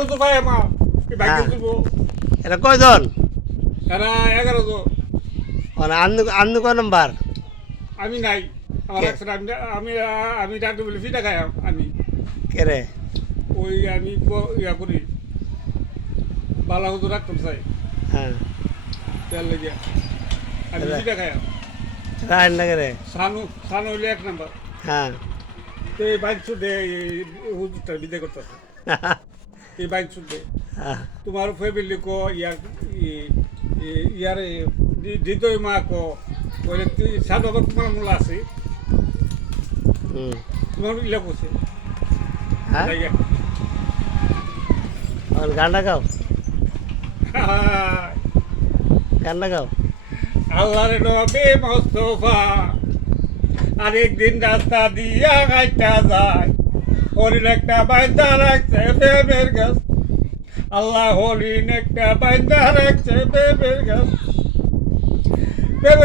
বছর ভাই আমার এই বাইকে হ্যাঁ। দিব এটা কয়জন? এরা 11 জন। মানে আন্দু কয় নম্বর? আমি নাই আমার কে? একসাথে আমি আমি ডাক্তার বলে ফিটা খাই আমি কে রে? ওই আমি ইয়া করি বালা হুজুর রাখতাম চাই হ্যাঁ, তেল লেগে আমি এরা- ফিটা খাই রায়ন না কে রে? সানু সানু হইলে 1 নাম্বার হ্যাঁ। তো এই বাইক ছুটে হুজুরটা বিদায় করতেছে এই বাইক ছুটে তোমার ফ্যামিলি কো ইয়ারে হৃদয় মা কো বলে তুই সাধু আবার তোমার মূল আছে হুম। তোমার ইলা করছে হ্যাঁ, গানটা গাও, গানটা গাও। আল্লাহর নবী মোস্তফা আরেকদিন রাস্তা দিয়া গাইটা যায় হরিণ একটা বাইন্দা রাখছে বেবের গাছ আল্লাহ হরিণ একটা বাইন্দা রাখছে বেবের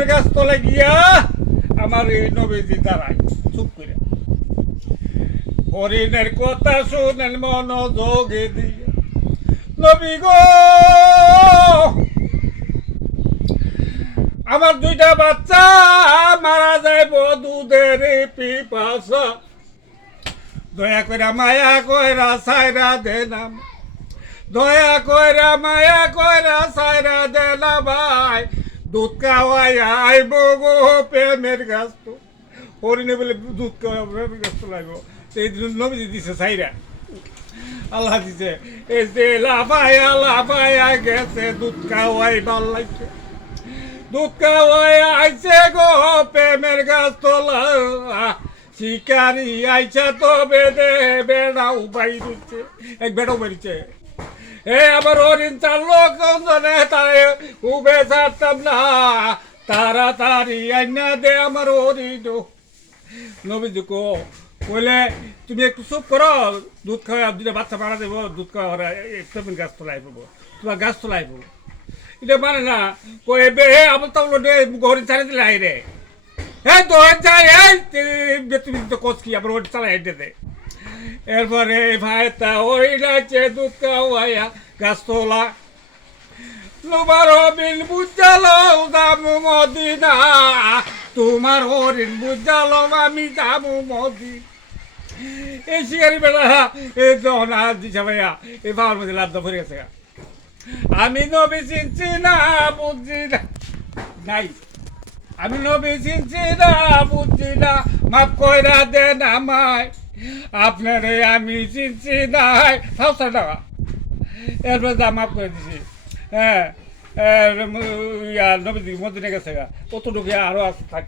গাছ তলে গিয়া আমার এই নবীজি দাঁড়ায় চুপ করে হরিণের কথা শুনেন মনোযোগে দিয়ে নবী গো আমার 2টা বাচ্চা মারা যাইব দুধের পিপাসা দয়া করে মায়া কইরা সাইরা দে না দয়া কইরা মায়া কইরা সাইরা দে না ভাই দুধ খাওয়াই আইব গো প্রেমের গাছ তো হরিণে বলে দুধ খাওয়া প্রেমের গাছ তো লাগবো এই নবী দিছে সাইরা আল্লাহ দিছে এই যে লাফায়া গেছে দুধ খাওয়াই ভাল লাগছে দুধ খাওয়াই আইছে গো প্রেমের গাছ তোলা শিকারি আইছে তো বেদে বেড়াও বাইরুছে এক বেড়াও বেরিয়েছে এ আবার হরিণ চাললো কৌজনে তারে উবে ছাড়তাম না তাড়াতাড়ি আইনা দে আমার হরিণ নবীজি কো বলে তুমি একটু চুপ করো দুধ খাওয়া 2টা বাচ্চা মারা দেবো দুধ খাওয়া প্রেমের গাছ তোলাই পাবো তোমার গাছ তোলাই পাবো এটা মানে না কই বে আমার তো ঘরে ছাড়ে দিলে আই রে হ্যাঁ তো যাই তুমি তো কোচ কি আবার ওটা চালাই হেঁটে দে এরপরে ভাই তা ওই রাখছে দুধ খাওয়াইয়া গাছ তোলা তোমার হরিণ বুঝালো যাবো মদিনা তোমার হরিণ বুঝালো আমি যাবো মদিনা এই শিকারি বেলা এই যখন আজ দিছে ভাইয়া এই বাবার মধ্যে লাভ ভরে গেছে আমি নবী চিনছি না বুঝছি না নাই আমি নবী চিনছি না বুঝছি না মাফ কইরা দেন আমায় আপনারে আমি চিনছি না সাউসা টাকা এরপর যা মাফ করে দিছি হ্যাঁ নবী মদিনে গেছে অতটুকু আরো আছে থাক